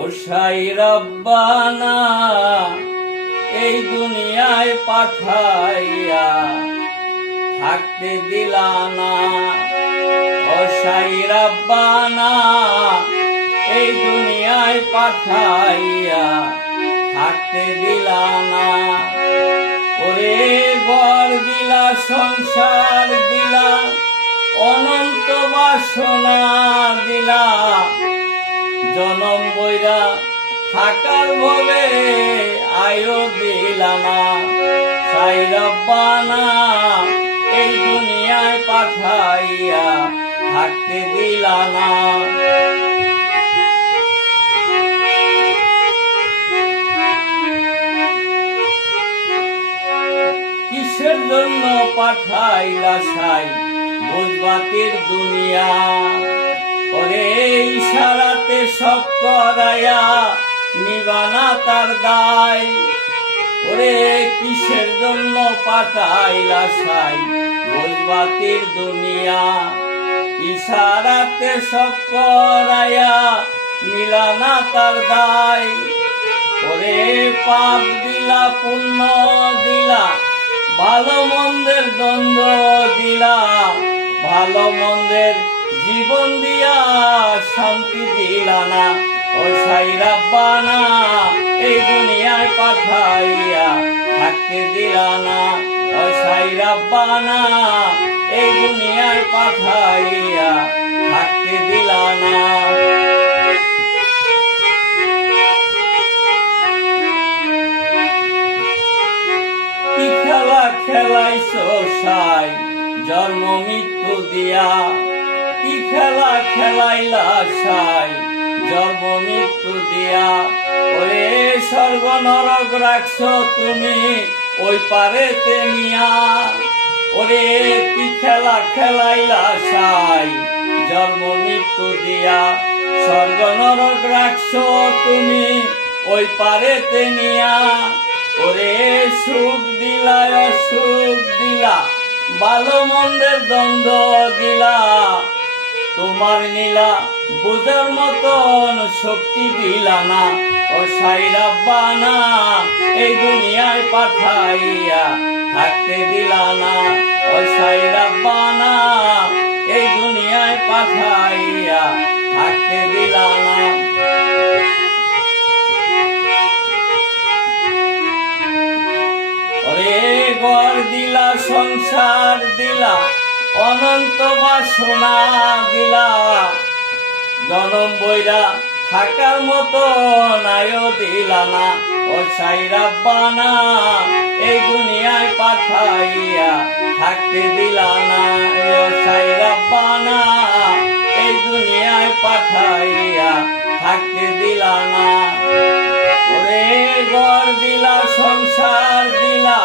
ও সাই রব্বানা এই দুনিয়ায় পাঠাইয়া থাকতে দিলা না। ও সাই রব্বানা এই দুনিয়ায় পাঠাইয়া থাকতে দিলা না। ওরে ঘর দিলা, সংসার দিলা, অনন্ত বাসনা দিলা, জনম বইরা থাকার ভবে আয়ো দিলা না। সাই রব্বানা এই দুনিয়ায় পাঠাইয়া থাকতে দিলা না। কিসের জন্য পাঠাইলা সাই বুঝবাতির দুনিয়া? ওরে ইশারাতে সব করাইয়া নিবানা তার দায়। ওরে কিসের জন্য পাঠাইলা সাই বুঝবাতির দুনিয়া? ইশারাতে সব করাইয়া নিলানা তার দায়। ওরে পাপ দিলা, পুণ্য দিলা, ভালো মন্দের দ্বন্দ্ব দিলা, ভালো মন্দের জীবন দিয়া শান্তি দিলা না। ও সাই রব্বানা এই দুনিয়ায় পাঠাইয়া থাকতে দিলা না। ও সাই রব্বানা এই দুনিয়ায় পাঠাইয়া থাকতে দিলা না। কি খেলা খেলাইছো সাই জন্ম মৃত্যু দিয়া? কি খেলা খেলাইলা সাই জন্ম মৃত্যু দিয়া? ওরে স্বর্গ নরক রাখছো তুমি ওই পারেতে নিয়া। ওরে কি খেলা খেলাইলা সাই জন্ম মৃত্যু দিয়া? স্বর্গ নরক রাখছো তুমি ওই পারেতে নিয়া। ওরে সুখ দিলা, অসুখ দিলা, ভালো মন্দের দ্বন্দ্ব দিলা, তোমার নীলা বুঝার মতন শক্তি দিলা না। ও সাই রব্বানা এই দুনিয়ায় পাঠাইয়া থাকতে দিলা না। ও সাই রব্বানা এই দুনিয়ায় পাঠাইয়া থাকতে দিলা না। ওরে ঘর দিলা, সংসার দিলা, অনন্ত বাসনা দিলা, জনম বইরা থাকার মতো নাইও দিলা না। ও সাই রব্বানা এই দুনিয়ায় পাঠাইয়া থাকতে দিলা না। ও সাই রব্বানা এই দুনিয়ায় পাঠাইয়া থাকতে দিলা না। ওরে ঘর দিলা, সংসার দিলা,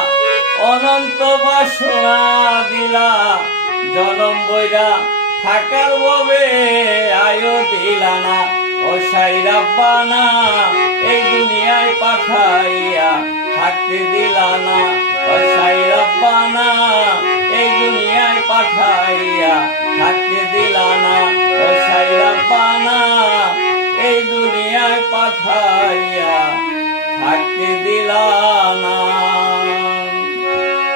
অনন্ত বাসনা দিলা, জনম বইরা থাকার ভবে আয়ো দিলা না। ও সাই রব্বানা এই দুনিয়ায় পাঠাইয়া থাকতে দিলা না। ও সাই রব্বানা এই দুনিয়ায় পাঠাইয়া থাকতে দিলা না। ও সাই রব্বানা এই দুনিয়ায় পাঠাইয়া থাকতে দিলা না।